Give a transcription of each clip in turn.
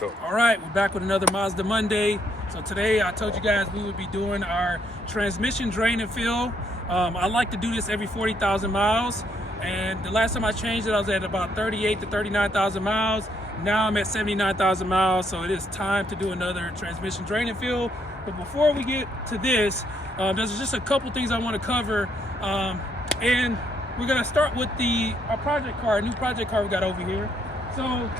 Cool. All right, we're back with another Mazda Monday. So today I told you guys we would be doing our transmission drain and fill. I like to do this every 40,000 miles. And the last time I changed it, I was at about 38 to 39,000 miles. Now I'm at 79,000 miles. So it is time to do another transmission drain and fill. But before we get to this, there's just a couple things I want to cover. And we're gonna start with our project car, a new project car we got over here. So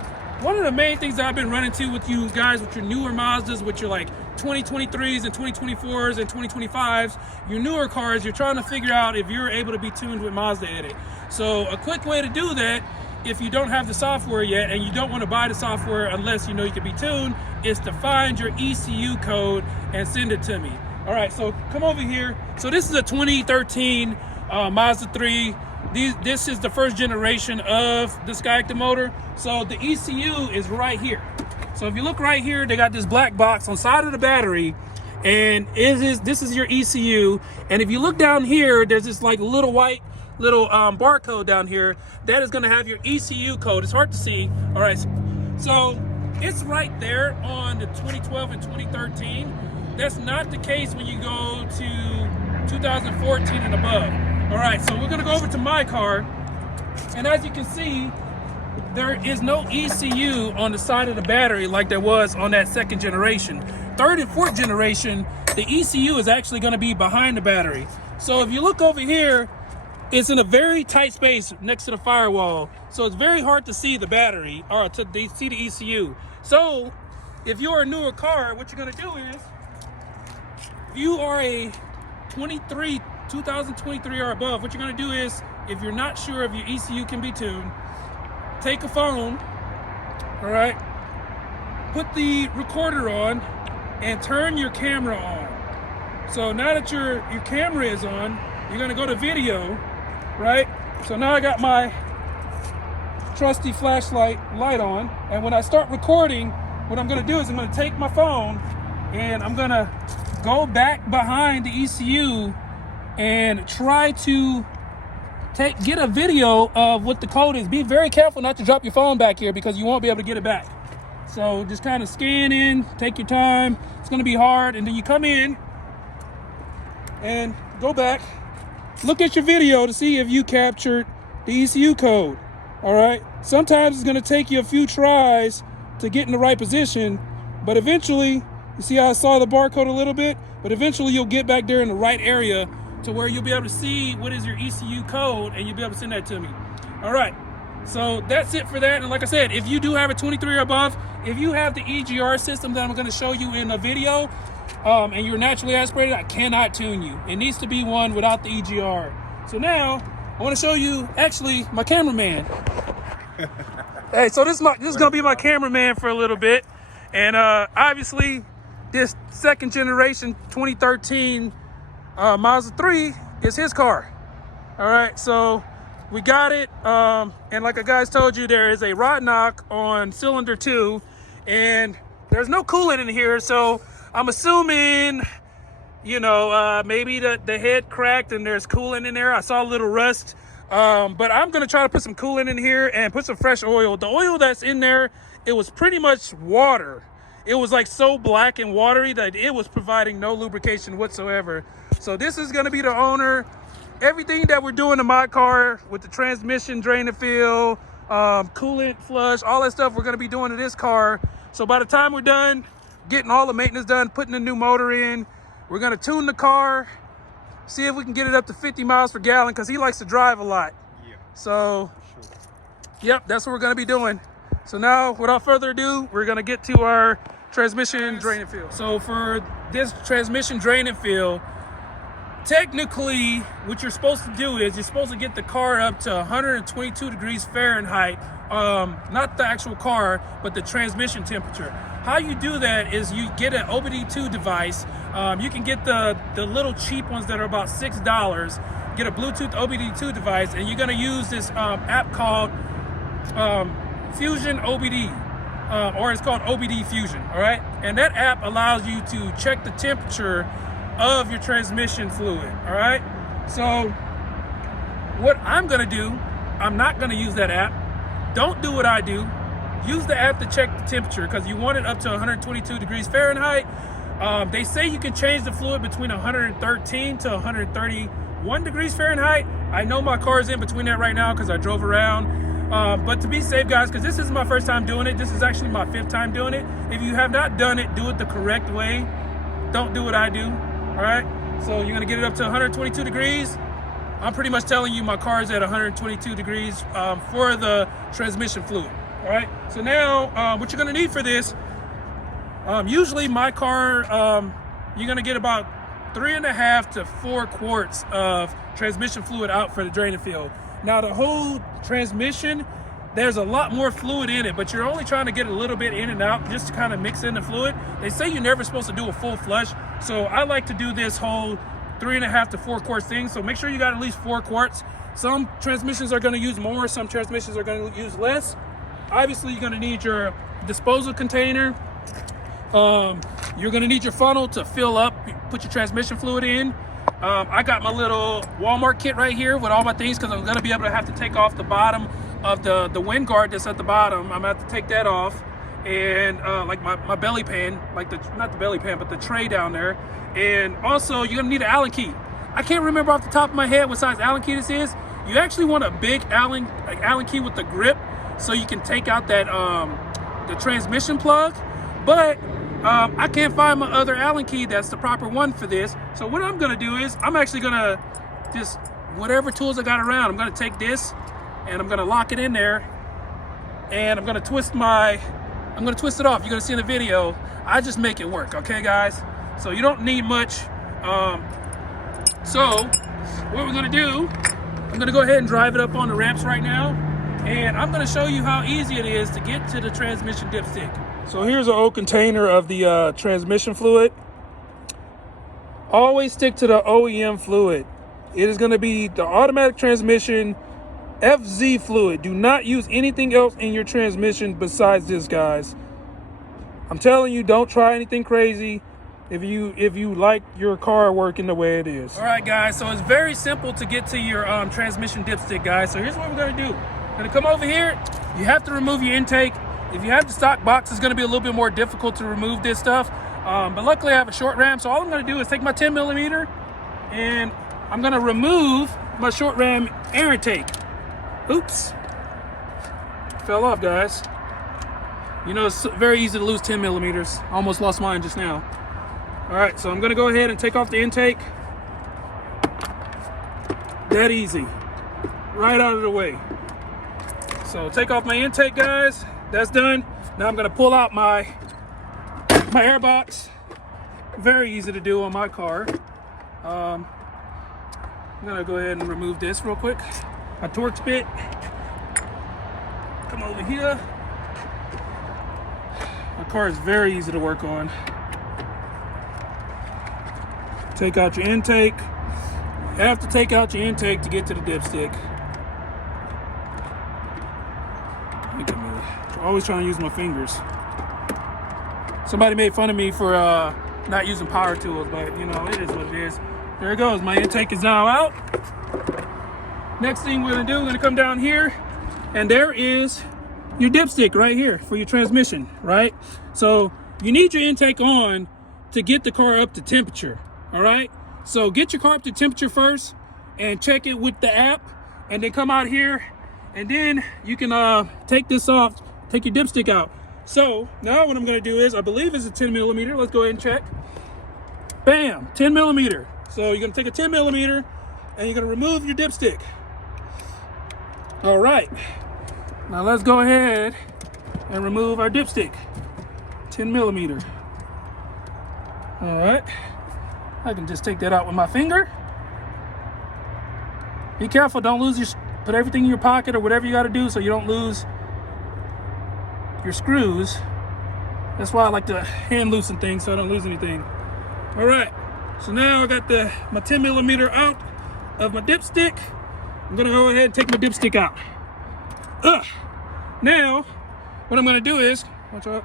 one of the main things that I've been running to with you guys, with your newer Mazdas, with your like 2023s and 2024s and 2025s, your newer cars, you're trying to figure out if you're able to be tuned with Mazda Edit. So a quick way to do that, if you don't have the software yet and you don't want to buy the software unless you know you can be tuned, is to find your ECU code and send it to me. All right, so come over here. So this is a 2013 Mazda 3. This is the first generation of the Skyactiv motor. So the ECU is right here. So if you look right here, they got this black box on the side of the battery, and this is your ECU. And if you look down here, there's this like little white barcode down here that is going to have your ECU code. It's hard to see. All right, so it's right there on the 2012 and 2013. That's not the case when you go to 2014 and above. All right, so we're gonna go over to my car, and as you can see, there is no ECU on the side of the battery like there was on that second generation. Third and fourth generation, the ECU is actually gonna be behind the battery. So if you look over here, it's in a very tight space next to the firewall. So it's very hard to see the battery, or to see the ECU. So if you're a newer car, what you're gonna do is, if you are a 2023 or above, what you're going to do is, if you're not sure if your ECU can be tuned, take a phone, all right, put the recorder on and turn your camera on. So now that your camera is on, you're going to go to video, right? So now I got my trusty flashlight light on, and when I start recording, what I'm going to do is I'm going to take my phone and I'm going to go back behind the ECU and try to get a video of what the code is. Be very careful not to drop your phone back here, because you won't be able to get it back. So just kind of scan in, take your time. It's going to be hard. And then you come in and go back, look at your video to see if you captured the ECU code. All right. Sometimes it's going to take you a few tries to get in the right position, but eventually, you see how I saw the barcode a little bit? But eventually you'll get back there in the right area to where you'll be able to see what is your ECU code, and you'll be able to send that to me. All right, so that's it for that. And like I said, if you do have a 23 or above, if you have the EGR system that I'm going to show you in a video, and you're naturally aspirated, I cannot tune you. It needs to be one without the EGR. So now I want to show you actually my cameraman. Hey, so this is going to be my cameraman for a little bit. And obviously, this second generation 2013 Mazda 3 is his car. All right, so we got it. And like I guys told you, there is a rod knock on cylinder 2, and there's no coolant in here. So I'm assuming, you know, maybe the head cracked and there's coolant in there. I saw a little rust. But I'm gonna try to put some coolant in here and put some fresh oil. The oil that's in there, it was pretty much water. It was like so black and watery that it was providing no lubrication whatsoever. So this is going to be the owner. Everything that we're doing to my car with the transmission drain and fill, coolant flush, all that stuff we're going to be doing to this car. So by the time we're done getting all the maintenance done, putting the new motor in, we're going to tune the car, see if we can get it up to 50 miles per gallon, because he likes to drive a lot. Yeah. So, sure. Yep, that's what we're going to be doing. So now, without further ado, we're going to get to our transmission drain and fill. So for this transmission drain and fill, technically what you're supposed to do is you're supposed to get the car up to 122 degrees Fahrenheit, not the actual car, but the transmission temperature. How you do that is you get an OBD2 device. You can get the little cheap ones that are about $6. Get a Bluetooth OBD2 device, and you're going to use this app called Fusion OBD, or it's called OBD Fusion. All right, and that app allows you to check the temperature of your transmission fluid. All right, so what I'm gonna do, I'm not gonna use that app. Don't do what I do. use the app to check the temperature because you want it up to 122 degrees Fahrenheit. They say you can change the fluid between 113 to 131 degrees Fahrenheit. I know my car is in between that right now because I drove around. But to be safe, guys, because this is my first time doing it, this is actually my 5th time doing it. If you have not done it, do it the correct way. Don't do what I do, all right? So you're gonna get it up to 122 degrees. I'm pretty much telling you my car is at 122 degrees for the transmission fluid, all right? So now what you're gonna need for this, usually my car, you're gonna get about 3.5 to 4 quarts of transmission fluid out for the draining field. Now the whole transmission, there's a lot more fluid in it, but you're only trying to get a little bit in and out just to kind of mix in the fluid. They say you're never supposed to do a full flush, so I like to do this whole 3.5 to 4 quarts thing. So make sure you got at least 4 quarts. Some transmissions are going to use more, some transmissions are going to use less. Obviously you're going to need your disposal container. You're going to need your funnel to fill up, put your transmission fluid in. I got my little Walmart kit right here with all my things because I'm going to be able to have to take off the bottom of the wind guard that's at the bottom. I'm going to have to take that off, and like my belly pan, like not the belly pan, but the tray down there. And also you're going to need an Allen key. I can't remember off the top of my head what size Allen key this is. You actually want a big Allen key with the grip so you can take out that the transmission plug. But I can't find my other Allen key that's the proper one for this. So what I'm gonna do is I'm actually gonna just, whatever tools I got around, I'm gonna take this and I'm gonna lock it in there, and I'm gonna twist it off. You're gonna see in the video, I just make it work, okay guys? So you don't need much. So what we're gonna do, I'm gonna go ahead and drive it up on the ramps right now, and I'm gonna show you how easy it is to get to the transmission dipstick. So here's an old container of the transmission fluid. Always stick to the OEM fluid. It is going to be the automatic transmission FZ fluid. Do not use anything else in your transmission besides this, guys. I'm telling you, don't try anything crazy if you like your car working the way it is. All right, guys, so it's very simple to get to your transmission dipstick, guys. So here's what we're going to do. We're going to come over here. You have to remove your intake. If you have the stock box, it's going to be a little bit more difficult to remove this stuff. But luckily I have a short ram, so all I'm going to do is take my 10 millimeter and I'm going to remove my short ram air intake. Oops. Fell off, guys. You know, it's very easy to lose 10 millimeters. I almost lost mine just now. All right, so I'm going to go ahead and take off the intake. That easy. Right out of the way. So take off my intake, guys. That's done. Now I'm gonna pull out my air box. Very easy to do on my car. I'm gonna go ahead and remove this real quick. My Torx bit. Come over here. My car is very easy to work on. Take out your intake. You have to take out your intake to get to the dipstick. Always trying to use my fingers. Somebody made fun of me for not using power tools, but you know, it is what it is. There it goes. My intake is now out. Next thing we're gonna do, we're gonna come down here, and there is your dipstick right here for your transmission, right? So you need your intake on to get the car up to temperature, all right? So get your car up to temperature first and check it with the app, and then come out here, and then you can take this off. Take your dipstick out. So now what I'm going to do is, I believe it's a 10 millimeter. Let's go ahead and check. Bam, 10 millimeter. So you're going to take a 10 millimeter and you're going to remove your dipstick. All right. Now let's go ahead and remove our dipstick. 10 millimeter. All right. I can just take that out with my finger. Be careful. Don't lose your, put everything in your pocket or whatever you got to do so you don't lose your screws. That's why I like to hand loosen things so I don't lose anything. All right, so now I got my 10 millimeter out of my dipstick. I'm gonna go ahead and take my dipstick out. Now, what I'm gonna do is, watch out.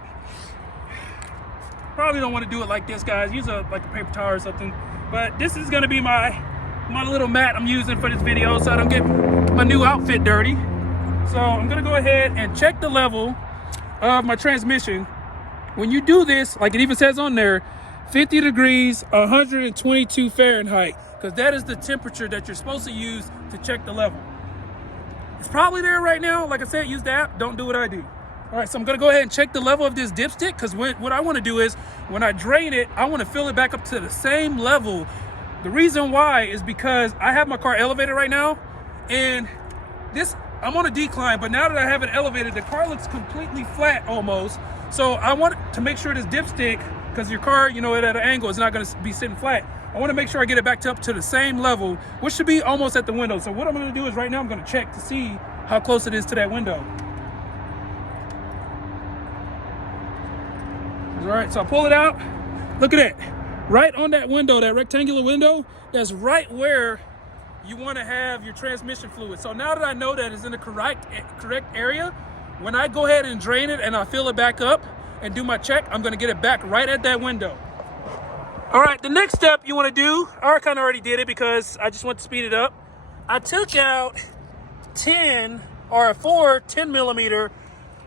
Probably don't want to do it like this, guys. Use like a paper towel or something. But this is gonna be my little mat I'm using for this video so I don't get my new outfit dirty. So I'm gonna go ahead and check the level of my transmission. When you do this, like it even says on there, 50 degrees, 122 Fahrenheit, because that is the temperature that you're supposed to use to check the level. It's probably there right now. Like I said, use the app. Don't do what I do. All right, so I'm gonna go ahead and check the level of this dipstick, because what I wanna do is, when I drain it, I wanna fill it back up to the same level. The reason why is because I have my car elevated right now, and I'm on a decline, but now that I have it elevated, the car looks completely flat almost. So I want to make sure this dipstick, because your car, you know, at an angle, is not gonna be sitting flat. I wanna make sure I get it back up to the same level, which should be almost at the window. So what I'm gonna do is right now, I'm gonna check to see how close it is to that window. All right, so I pull it out. Look at that. Right on that window, that rectangular window, that's right where you want to have your transmission fluid. So now that I know that it's in the correct area, when I go ahead and drain it and I fill it back up and do my check, I'm going to get it back right at that window. All right, the next step you want to do, I kind of already did it because I just want to speed it up. I took out 4 10 millimeter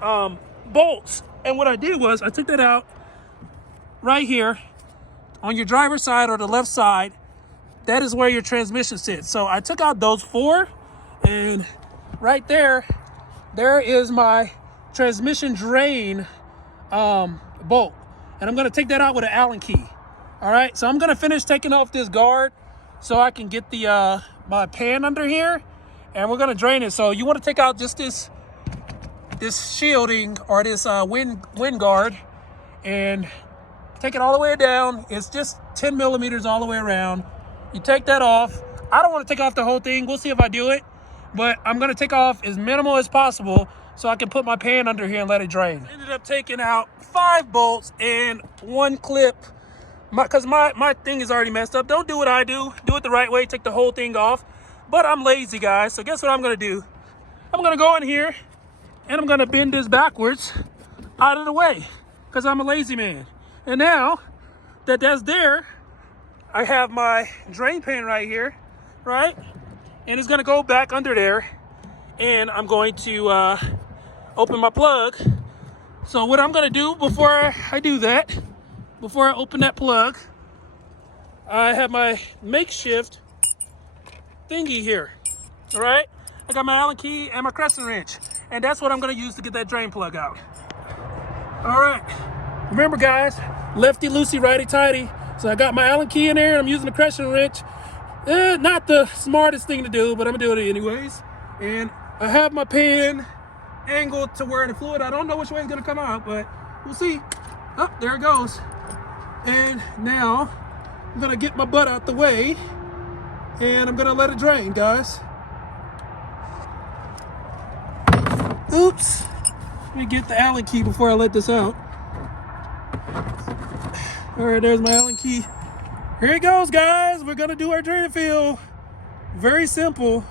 bolts. And what I did was I took that out right here on your driver's side or the left side. That is where your transmission sits. So I took out those 4, and right there is my transmission drain bolt. And I'm gonna take that out with an Allen key. All right, so I'm gonna finish taking off this guard so I can get the my pan under here, and we're gonna drain it. So you wanna take out just this shielding or this wind guard, and take it all the way down. It's just 10 millimeters all the way around. You take that off. I don't want to take off the whole thing. We'll see if I do it, but I'm going to take off as minimal as possible so I can put my pan under here and let it drain. I ended up taking out 5 bolts and 1 clip because my thing is already messed up. Don't do what I do. Do it the right way. Take the whole thing off. But I'm lazy, guys. So guess what I'm going to do? I'm going to go in here and I'm going to bend this backwards out of the way because I'm a lazy man. And now that that's there, I have my drain pan right here, right? And it's gonna go back under there. And I'm going to open my plug. So what I'm gonna do before I do that, before I open that plug, I have my makeshift thingy here, all right? I got my Allen key and my crescent wrench. And that's what I'm gonna use to get that drain plug out. All right, remember guys, lefty loosey, righty tighty. So I got my Allen key in there, and I'm using the crescent wrench. Not the smartest thing to do, but I'm gonna do it anyways. And I have my pan angled to where the fluid, I don't know which way it's gonna come out, but we'll see. Oh, there it goes. And now I'm gonna get my butt out the way, and I'm gonna let it drain, guys. Oops. Let me get the Allen key before I let this out. All right, there's my Allen key. Here it goes, guys. We're gonna do our drain and fill. Very simple.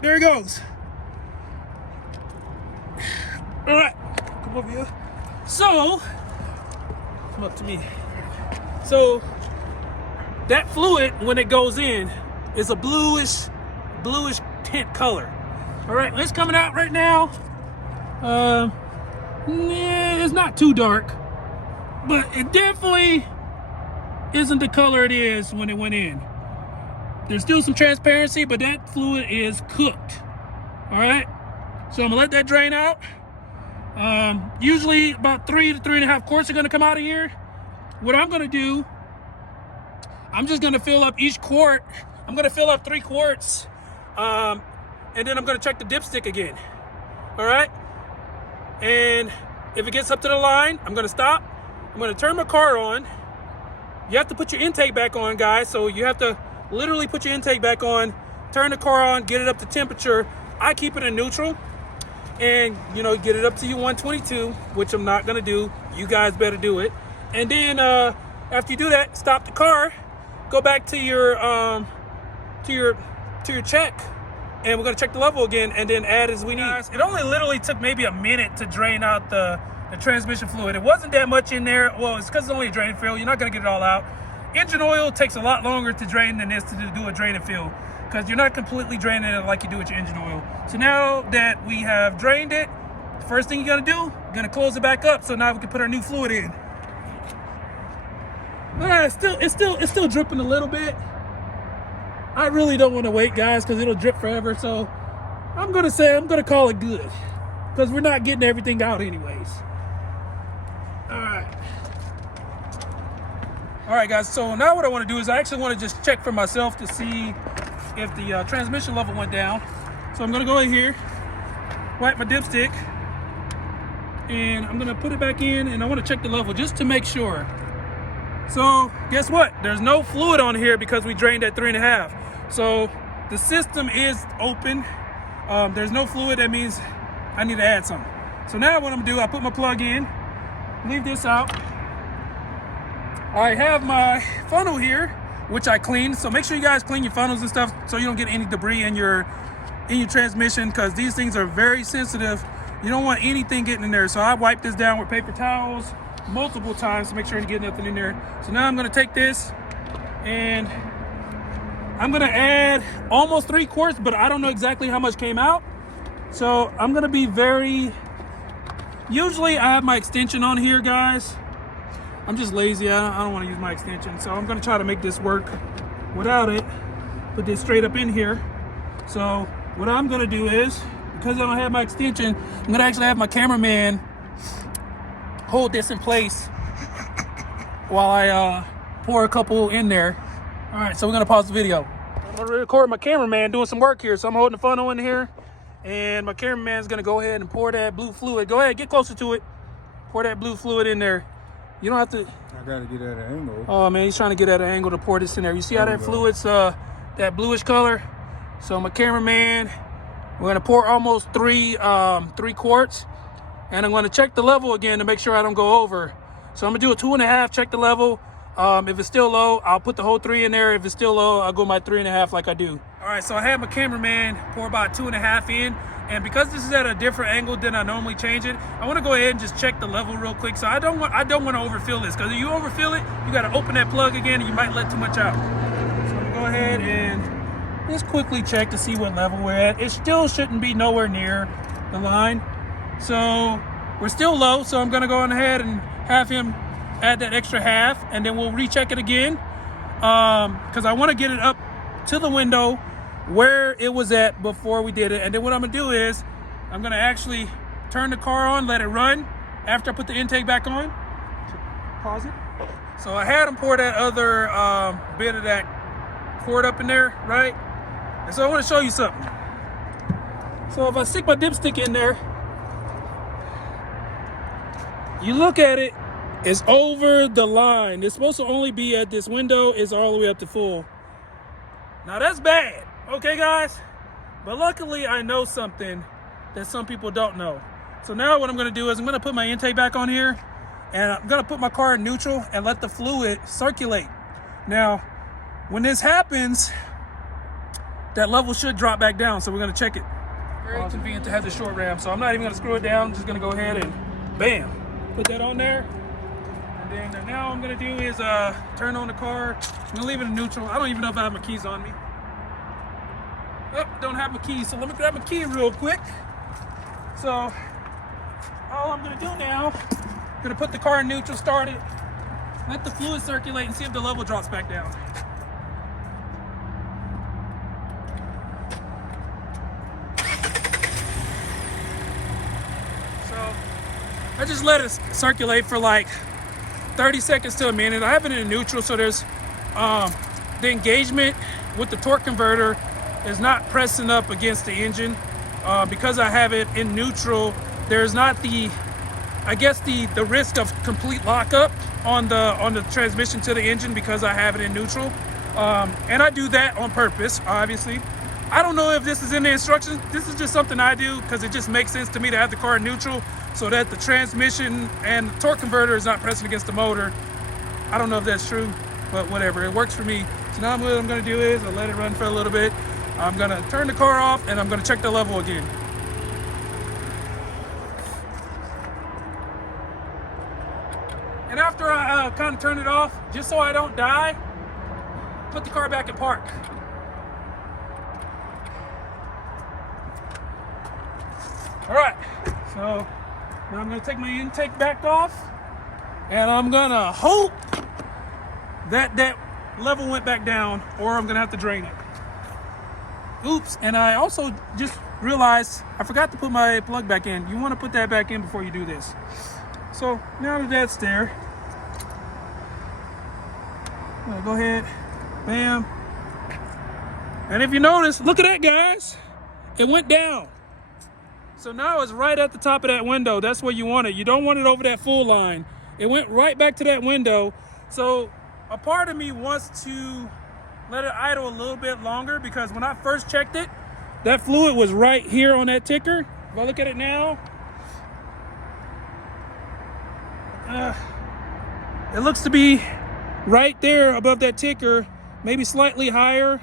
There it goes. All right, come over here. So, come up to me. So, that fluid, when it goes in, is a bluish tint color. All right, it's coming out right now. It's not too dark, but it definitely isn't the color it is when it went in. There's still some transparency, but that fluid is cooked. All right, so I'm gonna let that drain out. Usually about 3 to 3.5 quarts are gonna come out of here. What I'm gonna do, I'm just gonna fill up each quart. I'm gonna fill up 3 quarts, and then I'm gonna check the dipstick again. All right, and if it gets up to the line, I'm gonna stop. I'm gonna turn my car on. You have to put your intake back on, guys. So you have to literally put your intake back on, turn the car on, get it up to temperature. I keep it in neutral, and you know, get it up to your 122, which I'm not gonna do. You guys better do it. And then after you do that, stop the car, go back to your check, and we're gonna check the level again, and then add as we need. It only literally took maybe a minute to drain out the transmission fluid. It wasn't that much in there. Well, it's because it's only a drain and fill. You're not gonna get it all out. Engine oil takes a lot longer to drain than this to do a drain and fill, because you're not completely draining it like you do with your engine oil. So now that we have drained it, first thing you gotta do, you're gonna close it back up so now we can put our new fluid in. All right, it's still dripping a little bit. I really don't want to wait, guys, because it'll drip forever. So I'm gonna call it good, because we're not getting everything out anyways. All right, guys. So now what I want to do is I actually want to just check for myself to see if the transmission level went down. So I'm gonna go in here, wipe my dipstick, and I'm gonna put it back in, and I want to check the level just to make sure. So guess what? There's no fluid on here because we drained at 3.5. So the system is open. There's no fluid. That means I need to add some. So now what I'm gonna do, I put my plug in, leave this out. I have my funnel here, which I cleaned. So make sure you guys clean your funnels and stuff so you don't get any debris in your transmission, because these things are very sensitive. You don't want anything getting in there. So I wiped this down with paper towels multiple times to make sure to get nothing in there. So now I'm gonna take this and I'm gonna add almost 3 quarts, but I don't know exactly how much came out. So I'm gonna be usually I have my extension on here, guys. I'm just lazy. I don't want to use my extension. So I'm gonna try to make this work without it. Put this straight up in here. So what I'm gonna do is, because I don't have my extension, I'm gonna actually have my cameraman hold this in place while I pour a couple in there. All right, so we're gonna pause the video. I'm gonna record my cameraman doing some work here. So I'm holding the funnel in here, and my cameraman's gonna go ahead and pour that blue fluid. Go ahead, get closer to it. Pour that blue fluid in there. You don't have to. I gotta get at an angle. Oh man, he's trying to get at an angle to pour this in there. You see how that fluid's that bluish color? So my cameraman, we're gonna pour almost 3 quarts. And I'm gonna check the level again to make sure I don't go over. So I'm gonna do a 2.5, check the level. If it's still low, I'll put the whole 3 in there. If it's still low, I'll go my 3.5 like I do. All right, so I had my cameraman pour about 2.5 in. And because this is at a different angle than I normally change it, I wanna go ahead and just check the level real quick. So I don't wanna overfill this, because if you overfill it, you gotta open that plug again and you might let too much out. So I'm gonna go ahead and just quickly check to see what level we're at. It still shouldn't be nowhere near the line. So we're still low, so I'm gonna go on ahead and have him add that extra half, and then we'll recheck it again, because I want to get it up to the window where it was at before we did it. And then what I'm gonna do is I'm gonna actually turn the car on, let it run after I put the intake back on. Pause it. So I had him pour that other bit of that quart up in there, right? And so I want to show you something. So if I stick my dipstick in there, you look at it, it's over the line. It's supposed to only be at this window. It's all the way up to full. Now that's bad, okay guys? But luckily I know something that some people don't know. So now what I'm gonna do is I'm gonna put my intake back on here, and I'm gonna put my car in neutral and let the fluid circulate. Now, when this happens, that level should drop back down, so we're gonna check it. Very convenient to have the short ram, so I'm not even gonna screw it down. I'm just gonna go ahead and bam, put that on there. And then now I'm gonna do is turn on the car. I'm gonna leave it in neutral. I don't even know if I have my keys on me. Oh, don't have my keys, so let me grab my key real quick. So all I'm gonna do now, I'm gonna put the car in neutral, start it, let the fluid circulate, and see if the level drops back down. So I just let it circulate for like 30 seconds to a minute. I have it in neutral, so there's the engagement with the torque converter is not pressing up against the engine. Because I have it in neutral, there's not the risk of complete lockup on the transmission to the engine, because I have it in neutral. And I do that on purpose, obviously. I don't know if this is in the instructions. This is just something I do because it just makes sense to me to have the car in neutral so that the transmission and the torque converter is not pressing against the motor. I don't know if that's true, but whatever, it works for me. So now what I'm gonna do is I'll let it run for a little bit. I'm gonna turn the car off and I'm gonna check the level again. And after I kind of turn it off, just so I don't die, put the car back in park. All right, so Now I'm gonna take my intake back off, and I'm gonna hope that that level went back down, or I'm gonna have to drain it. Oops, and I also just realized I forgot to put my plug back in. You wanna put that back in before you do this. So now that that's there, I'm gonna go ahead, bam. And if you notice, look at that, guys. It went down. So now it's right at the top of that window. That's where you want it. You don't want it over that full line. It went right back to that window. So a part of me wants to let it idle a little bit longer, because when I first checked it, that fluid was right here on that ticker. If I look at it now, it looks to be right there above that ticker, maybe slightly higher.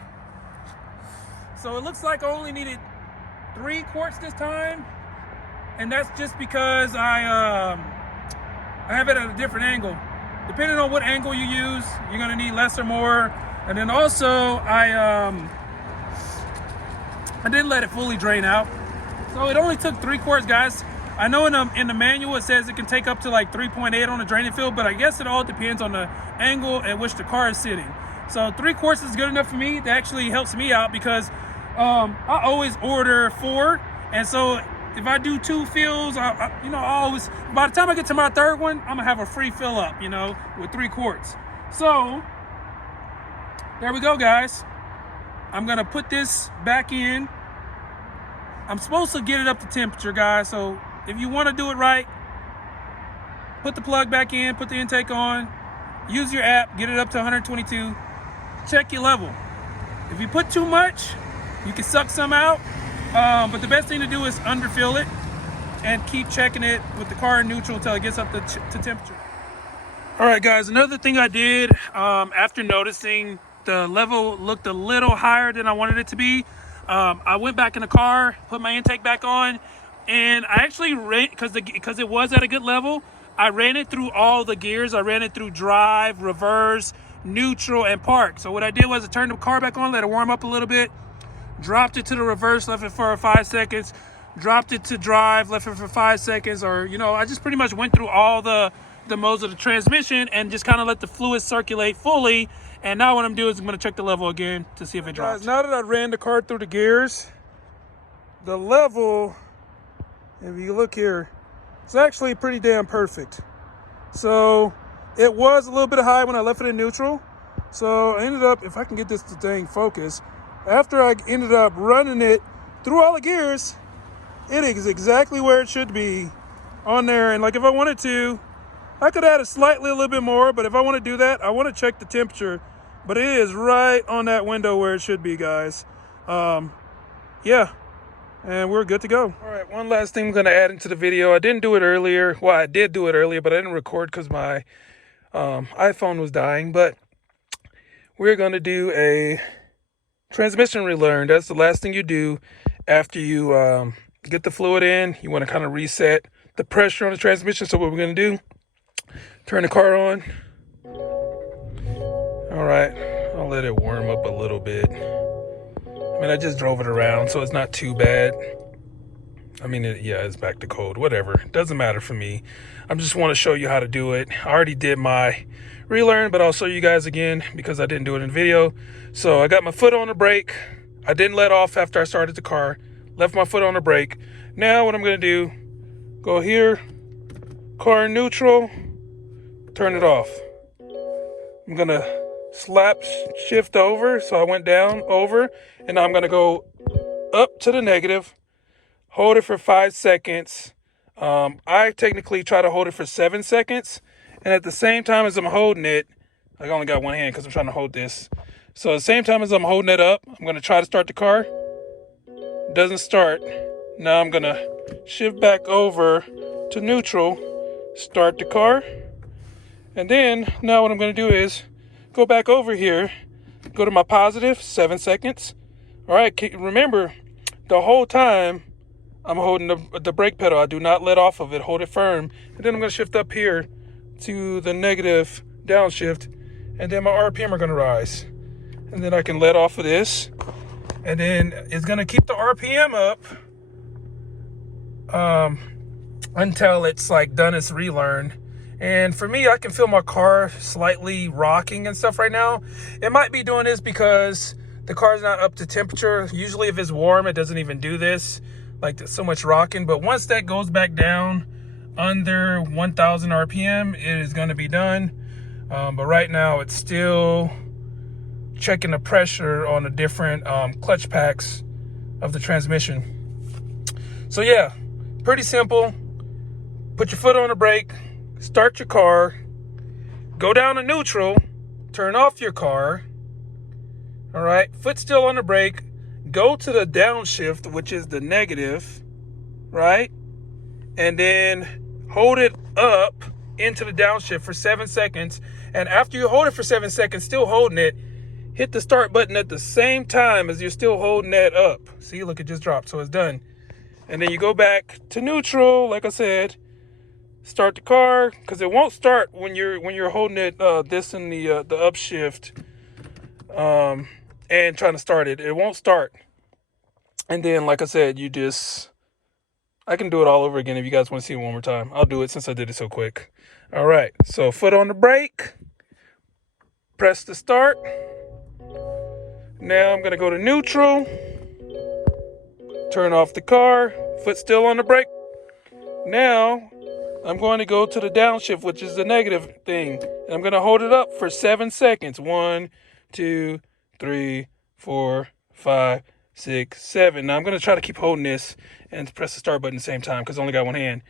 So it looks like I only needed 3 quarts this time, and that's just because I have it at a different angle. Depending on what angle you use, you're gonna need less or more. And then also I didn't let it fully drain out, so it only took 3 quarts, guys. I know in the manual it says it can take up to like 3.8 on the draining field, but I guess it all depends on the angle at which the car is sitting. So 3 quarts is good enough for me. That actually helps me out, because I always order 4, and so if I do 2 fills, I always, by the time I get to my 3rd one, I'm gonna have a free fill up, with 3 quarts. So there we go, guys. I'm gonna put this back in. I'm supposed to get it up to temperature, guys. So if you want to do it right, put the plug back in, put the intake on, use your app, get it up to 122, check your level. If you put too much, you can suck some out, but the best thing to do is underfill it and keep checking it with the car in neutral until it gets up to temperature. All right, guys, another thing I did after noticing the level looked a little higher than I wanted it to be, I went back in the car, put my intake back on, and I actually ran, because it was at a good level, I ran it through all the gears. I ran it through drive, reverse, neutral, and park. So what I did was I turned the car back on, let it warm up a little bit, dropped it to the reverse, left it for 5 seconds, dropped it to drive, left it for 5 seconds, or, I just pretty much went through all the modes of the transmission and just kind of let the fluid circulate fully. And now what I'm doing is I'm going to check the level again to see if it drops. Guys, now that I ran the car through the gears, the level, if you look here, it's actually pretty damn perfect. So it was a little bit high when I left it in neutral. So I ended up, if I can get this thing focused, after I ended up running it through all the gears, it is exactly where it should be on there. And like if I wanted to, I could add a little bit more, but if I want to do that, I want to check the temperature. But it is right on that window where it should be, guys. Yeah, and we're good to go. All right, one last thing I'm going to add into the video. I didn't do it earlier. Well, I did do it earlier, but I didn't record because my iPhone was dying. But we're going to do a transmission relearn. That's the last thing you do after you get the fluid in. You want to kind of reset the pressure on the transmission. So what we're going to do, turn the car on. All right, I'll let it warm up a little bit. I mean, I just drove it around, so it's not too bad. I mean, it's back to cold, whatever. It doesn't matter for me. I just want to show you how to do it. I already did my relearn, but I'll show you guys again because I didn't do it in video. So I got my foot on the brake. I didn't let off after I started the car. Left my foot on the brake. Now what I'm going to do, go here, car neutral, turn it off. I'm going to shift over. So I went down, over, and now I'm going to go up to the negative, hold it for 5 seconds. I technically try to hold it for 7 seconds. And at the same time as I'm holding it, I only got one hand because I'm trying to hold this. So at the same time as I'm holding it up, I'm going to try to start the car. Doesn't start. Now I'm going to shift back over to neutral, start the car. And then now what I'm going to do is go back over here, go to my positive, 7 seconds. All right, remember, the whole time I'm holding the brake pedal. I do not let off of it, hold it firm. And then I'm going to shift up here to the negative downshift. And then my RPM are going to rise. And then I can let off of this. And then it's going to keep the RPM up until it's like done its relearn. And for me, I can feel my car slightly rocking and stuff right now. It might be doing this because the car's not up to temperature. Usually if it's warm, it doesn't even do this, like so much rocking. But once that goes back down under 1,000 RPM, it is going to be done. But right now it's still checking the pressure on the different clutch packs of the transmission. So yeah, pretty simple. Put your foot on the brake, start your car, go down to neutral, turn off your car. All right, foot still on the brake, go to the downshift, which is the negative, right? And then hold it up into the downshift for 7 seconds. And after you hold it for 7 seconds, still holding it, hit the start button at the same time as you're still holding that up. See, look, it just dropped, so it's done. And then you go back to neutral, like I said, start the car, because it won't start when you're holding it this in the upshift and trying to start it. It won't start. And then, like I said, I can do it all over again if you guys want to see it one more time. I'll do it since I did it so quick. All right, so foot on the brake, press the start. Now I'm going to go to neutral, turn off the car, foot still on the brake. Now I'm going to go to the downshift, which is the negative thing. And I'm going to hold it up for 7 seconds. 1, 2, 3, 4, 5, 6, 7. Now I'm going to try to keep holding this and press the start button at the same time because I only got one hand.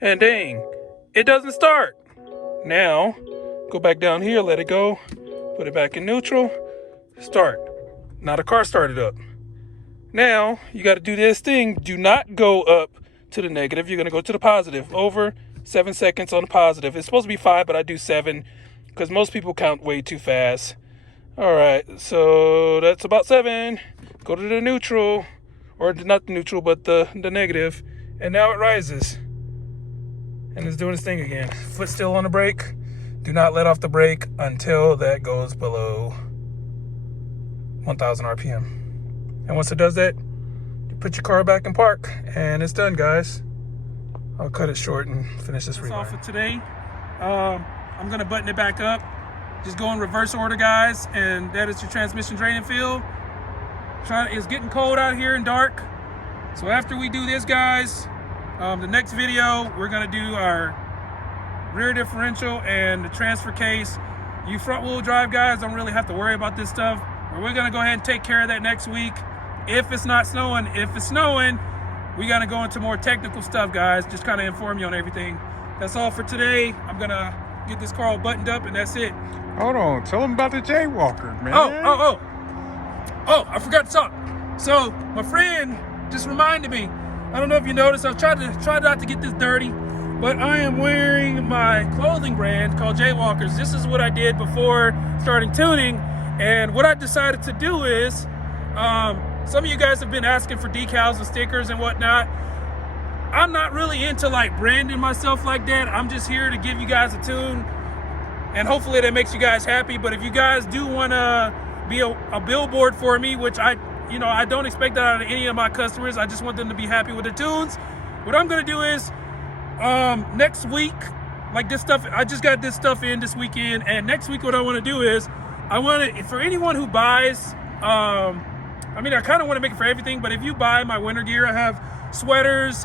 And dang, it doesn't start. Now, go back down here, let it go, put it back in neutral, start. Now the car started up. Now, you got to do this thing. Do not go up to the negative. You're going to go to the positive. Over 7 seconds on the positive. It's supposed to be 5, but I do 7 because most people count way too fast. All right, so that's about 7. Go to the neutral, or not the neutral, but the negative. And now it rises. And it's doing its thing again. Foot still on the brake. Do not let off the brake until that goes below 1,000 RPM. And once it does that, you put your car back in park, and it's done, guys. I'll cut it short and finish this relearn. That's all for today. I'm going to button it back up. Just go in reverse order, guys, and that is your transmission drain and fill. It's getting cold out here and dark. So after we do this, guys, the next video, we're going to do our rear differential and the transfer case. You front wheel drive guys don't really have to worry about this stuff. We're going to go ahead and take care of that next week. If it's not snowing. If it's snowing, we got to go into more technical stuff, guys. Just kind of inform you on everything. That's all for today. I'm going to get this car all buttoned up, and that's it. Hold on. Tell them about the jaywalker, man. Oh, I forgot to talk. So my friend just reminded me. I don't know if you noticed, I've tried not to get this dirty, but I am wearing my clothing brand called Jaywalkers. This is what I did before starting tuning. And what I decided to do is, some of you guys have been asking for decals and stickers and whatnot. I'm not really into like branding myself like that. I'm just here to give you guys a tune, and hopefully that makes you guys happy. But if you guys do want to be a billboard for me, which I don't expect that out of any of my customers. I just want them to be happy with their tunes. What I'm going to do is, next week, like this stuff, I just got this stuff in this weekend, and next week what I want to do is, I want to, for anyone who buys, I kind of want to make it for everything, but if you buy my winter gear, I have sweaters,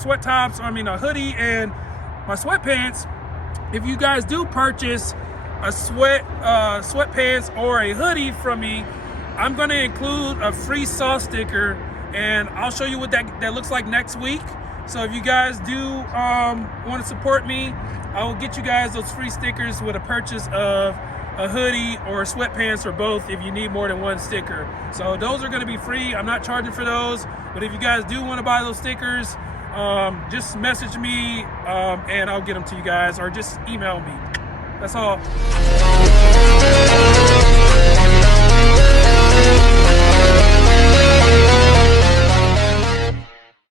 sweat tops, a hoodie, and my sweatpants. If you guys do purchase a sweatpants or a hoodie from me, I'm going to include a free saw sticker, and I'll show you what that looks like next week. So if you guys do want to support me, I will get you guys those free stickers with a purchase of a hoodie or sweatpants or both if you need more than one sticker. So those are going to be free. I'm not charging for those, but if you guys do want to buy those stickers, just message me and I'll get them to you guys, or just email me. That's all.